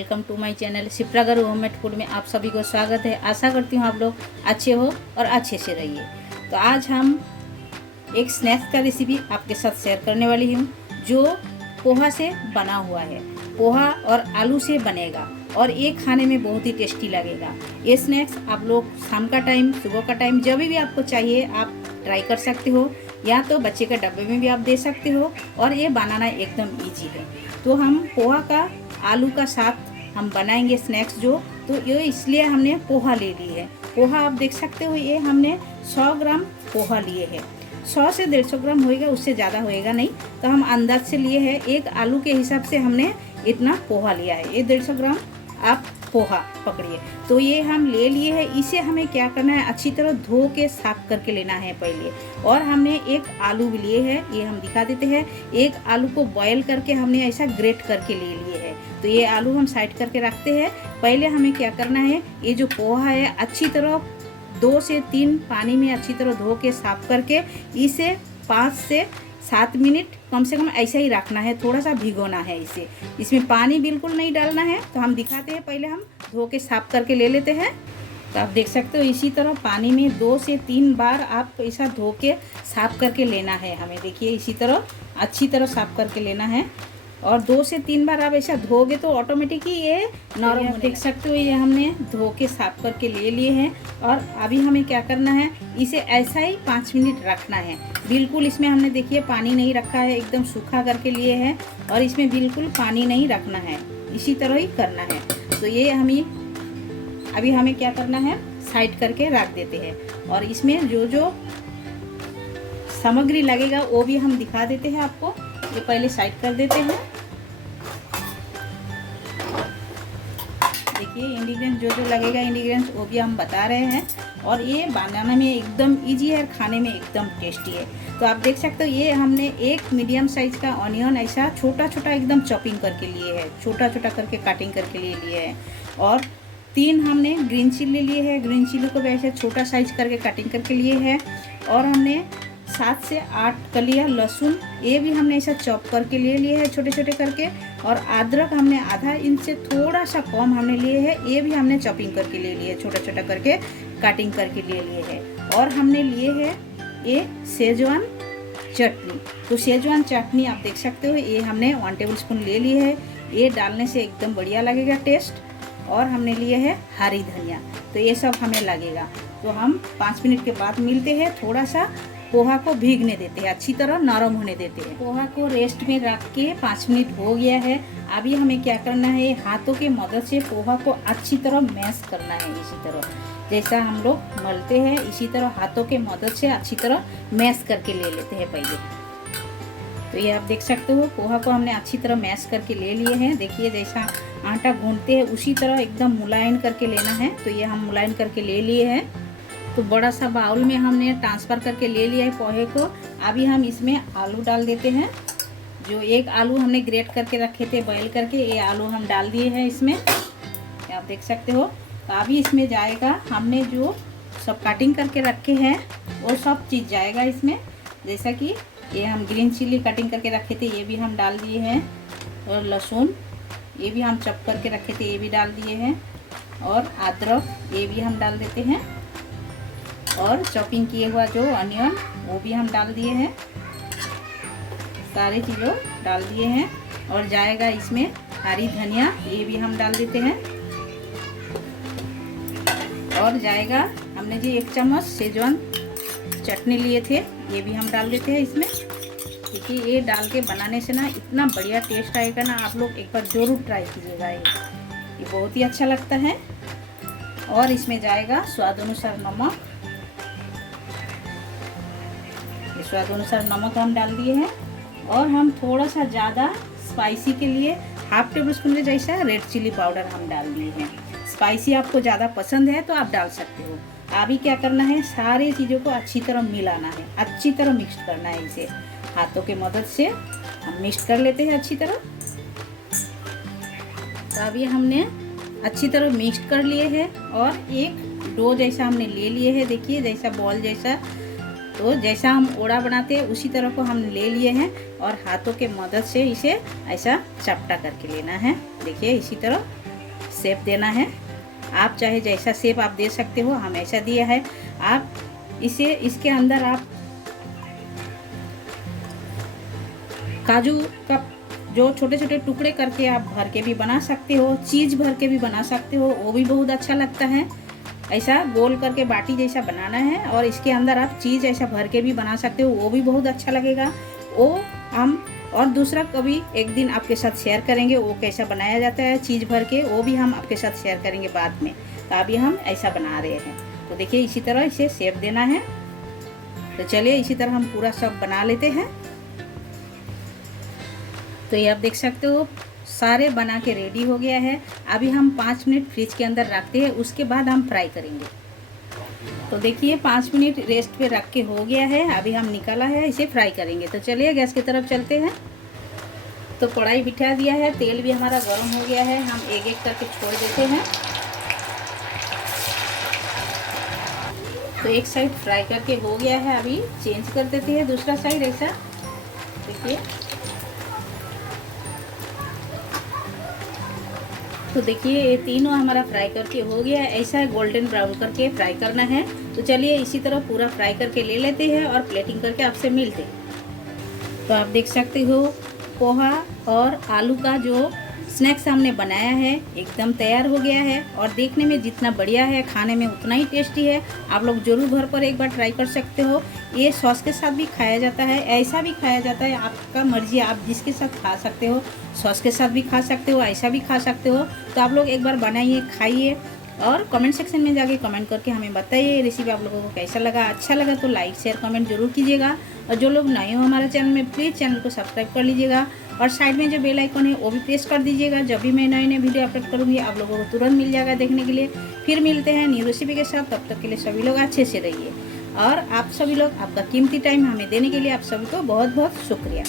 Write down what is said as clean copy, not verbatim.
Welcome to my channel Shipra गरू homemade food में आप सभी को स्वागत है। आशा करती हूँ आप लोग अच्छे हो और अच्छे से रहिए। तो आज हम एक स्नैक्स का रेसिपी आपके साथ शेयर करने वाली हूँ जो पोहा से बना हुआ है। पोहा और आलू से बनेगा और ये खाने में बहुत ही टेस्टी लगेगा। ये स्नैक्स आप लोग शाम का टाइम, सुबह का टाइम, जब भी आपको चाहिए आप ट्राई कर सकते हो, या तो बच्चे के डब्बे में भी आप दे सकते हो। और ये बनाना एकदम इजी है। तो हम पोहा का आलू का साथ हम बनाएंगे स्नैक्स जो, तो ये इसलिए हमने पोहा ले ली है। पोहा आप देख सकते हो, ये हमने 100 ग्राम पोहा लिए है। 100 से 150 ग्राम होएगा, उससे ज़्यादा होएगा नहीं। तो हम अंदाज से लिए हैं, एक आलू के हिसाब से हमने इतना पोहा लिया है। ये 150 ग्राम आप पोहा पकड़िए। तो ये हम ले लिए हैं। इसे हमें क्या करना है, अच्छी तरह धो के साफ करके लेना है पहले। और हमने एक आलू भी लिए है, ये हम दिखा देते हैं। एक आलू को बॉयल करके हमने ऐसा ग्रेट करके ले लिए है। तो ये आलू हम साइड करके रखते हैं। पहले हमें क्या करना है, ये जो पोहा है अच्छी तरह 2 से 3 पानी में अच्छी तरह धो के साफ करके इसे 5 से 7 मिनट कम से कम ऐसा ही रखना है। थोड़ा सा भिगोना है इसे, इसमें पानी बिल्कुल नहीं डालना है। तो हम दिखाते हैं, पहले हम धो के साफ करके ले लेते हैं। तो आप देख सकते हो इसी तरह पानी में 2 से 3 बार आप ऐसा धो के साफ करके लेना है हमें। देखिए इसी तरह अच्छी तरह साफ करके लेना है। और 2 से 3 बार आप ऐसा धोगे तो ऑटोमेटिक ही ये नरम होने देख सकते हो। ये हमने धो के साफ करके ले लिए हैं। और अभी हमें क्या करना है, इसे ऐसा ही 5 मिनट रखना है। बिल्कुल इसमें हमने देखिए पानी नहीं रखा है, एकदम सूखा करके लिए है। और इसमें बिल्कुल पानी नहीं रखना है, इसी तरह ही करना है। तो ये अभी हमें क्या करना है, साइड करके रख देते हैं। और इसमें जो जो सामग्री लगेगा वो भी हम दिखा देते हैं आपको। ये पहले साइड कर देते हैं। देखिए इंग्रेडिएंट्स जो जो लगेगा, इंग्रेडिएंट्स वो भी हम बता रहे हैं। और ये बनाने में एकदम इजी है, खाने में एकदम टेस्टी है। तो आप देख सकते हो, ये हमने एक मीडियम साइज का ऑनियन ऐसा छोटा छोटा एकदम चॉपिंग करके लिए है, छोटा छोटा करके कटिंग करके लिए है। और 3 हमने ग्रीन चिल्ली लिए है, ग्रीन चिल्ली को भी ऐसे छोटा साइज करके कटिंग करके लिए है। और हमने 7 से 8 कलियां लहसुन, ये भी हमने ऐसा चॉप करके ले लिए है छोटे छोटे करके। और अदरक हमने आधा इंच से थोड़ा सा कम हमने लिए है, ये भी हमने चॉपिंग करके ले लिए, छोटा छोटा करके कटिंग करके ले लिए है। और हमने लिए है ये शेजवान चटनी। तो शेजवान चटनी आप देख सकते हो, ये हमने 1 टेबल स्पून ले ली है। ये डालने से एकदम बढ़िया लगेगा टेस्ट। और हमने लिए है हरी धनिया। तो ये सब हमें लगेगा। तो हम 5 मिनट के बाद मिलते हैं। थोड़ा सा पोहा को भीगने देते हैं, अच्छी तरह नरम होने देते हैं। पोहा को रेस्ट में रख के 5 मिनट हो गया है। अभी हमें क्या करना है, हाथों के मदद से पोहा को अच्छी तरह मैश करना है। इसी तरह जैसा हम लोग मलते हैं, इसी तरह हाथों के मदद से अच्छी तरह मैश करके ले लेते हैं पहले। तो ये आप देख सकते हो, पोहा को हमने अच्छी तरह मैश करके ले लिए हैं। देखिए जैसा आटा गूंथते हैं उसी तरह एकदम मुलायम करके लेना है। तो ये हम मुलायम करके ले लिए हैं। तो बड़ा सा बाउल में हमने ट्रांसफ़र करके ले लिया है पोहे को। अभी हम इसमें आलू डाल देते हैं। जो एक आलू हमने ग्रेट करके रखे थे बॉयल करके, ये आलू हम डाल दिए हैं इसमें, आप देख सकते हो। तो अभी इसमें जाएगा, हमने जो सब कटिंग करके रखे हैं वो सब चीज़ जाएगा इसमें। जैसा कि ये हम ग्रीन चिल्ली कटिंग करके रखे थे, ये भी हम डाल दिए हैं। और लहसुन ये भी हम चॉप करके रखे थे, ये भी डाल दिए हैं। और अदरक ये भी हम डाल देते हैं। और चॉपिंग किए हुआ जो अनियन वो भी हम डाल दिए हैं। सारी चीज़ों डाल दिए हैं। और जाएगा इसमें हरी धनिया, ये भी हम डाल देते हैं। और जाएगा हमने जो 1 चम्मच शेजवान चटनी लिए थे, ये भी हम डाल देते हैं इसमें। क्योंकि ये डाल के बनाने से ना इतना बढ़िया टेस्ट आएगा ना, आप लोग एक बार ज़रूर ट्राई कीजिएगा। ये बहुत ही अच्छा लगता है। और इसमें जाएगा स्वाद अनुसार नमक। स्वाद अनुसार नमक हम डाल दिए हैं। और हम थोड़ा सा ज़्यादा स्पाइसी के लिए 1/2 टेबल स्पून जैसा रेड चिली पाउडर हम डाल दिए हैं। स्पाइसी आपको ज़्यादा पसंद है तो आप डाल सकते हो। अभी क्या करना है, सारी चीज़ों को अच्छी तरह मिलाना है, अच्छी तरह मिक्स करना है। इसे हाथों के मदद से हम मिक्स कर लेते हैं अच्छी तरह। तो अभी हमने अच्छी तरह मिक्स कर लिए हैं। और एक डो जैसा हमने ले लिए है, देखिए जैसा बॉल जैसा। तो जैसा हम ओड़ा बनाते हैं उसी तरह को हम ले लिए हैं। और हाथों के मदद से इसे ऐसा चपटा करके लेना है। देखिए इसी तरह शेप देना है। आप चाहे जैसा शेप आप दे सकते हो, हम ऐसा दिया है। आप इसे इसके अंदर आप काजू का जो छोटे छोटे टुकड़े करके आप भर के भी बना सकते हो, चीज़ भर के भी बना सकते हो, वो भी बहुत अच्छा लगता है। ऐसा गोल करके बाटी जैसा बनाना है और इसके अंदर आप चीज़ ऐसा भर के भी बना सकते हो, वो भी बहुत अच्छा लगेगा। वो हम और दूसरा कभी एक दिन आपके साथ शेयर करेंगे वो कैसा बनाया जाता है चीज़ भर के, वो भी हम आपके साथ शेयर करेंगे बाद में। तो अभी हम ऐसा बना रहे हैं। तो देखिए इसी तरह इसे शेप देना है। तो चलिए इसी तरह हम पूरा सब बना लेते हैं। तो ये आप देख सकते हो सारे बना के रेडी हो गया है। अभी हम 5 मिनट फ्रिज के अंदर रखते हैं, उसके बाद हम फ्राई करेंगे। तो देखिए 5 मिनट रेस्ट पे रख के हो गया है। अभी हम निकाला है, इसे फ्राई करेंगे। तो चलिए गैस की तरफ चलते हैं। तो कढ़ाई बिठा दिया है, तेल भी हमारा गर्म हो गया है। हम एक एक करके छोड़ देते हैं। तो एक साइड फ्राई करके हो गया है, अभी चेंज कर देते हैं दूसरा साइड। ऐसा देखिए। तो देखिए ये तीनों हमारा फ्राई करके हो गया है। ऐसा गोल्डन ब्राउन करके फ्राई करना है। तो चलिए इसी तरह पूरा फ्राई करके ले लेते हैं और प्लेटिंग करके आपसे मिलते हैं। तो आप देख सकते हो पोहा और आलू का जो स्नैक्स हमने बनाया है एकदम तैयार हो गया है। और देखने में जितना बढ़िया है, खाने में उतना ही टेस्टी है। आप लोग ज़रूर घर पर एक बार ट्राई कर सकते हो। ये सॉस के साथ भी खाया जाता है, ऐसा भी खाया जाता है, आपका मर्जी, आप जिसके साथ खा सकते हो। सॉस के साथ भी खा सकते हो, ऐसा भी खा सकते हो। तो आप लोग एक बार बनाइए, खाइए और कमेंट सेक्शन में जाके कमेंट करके हमें बताइए ये रेसिपी आप लोगों को कैसा लगा। अच्छा लगा तो लाइक शेयर कमेंट जरूर कीजिएगा। और जो लोग नए हो हमारे चैनल में, प्लीज़ चैनल को सब्सक्राइब कर लीजिएगा और साइड में जो बेल आइकन है वो भी प्रेस कर दीजिएगा। जब भी मैं नए नए वीडियो अपलोड करूँगी आप लोगों को तुरंत मिल जाएगा देखने के लिए। फिर मिलते हैं न्यू रेसिपी के साथ। तब तक के लिए सभी लोग अच्छे से रहिए। और आप सभी लोग आपका कीमती टाइम हमें देने के लिए आप सभी को बहुत बहुत शुक्रिया।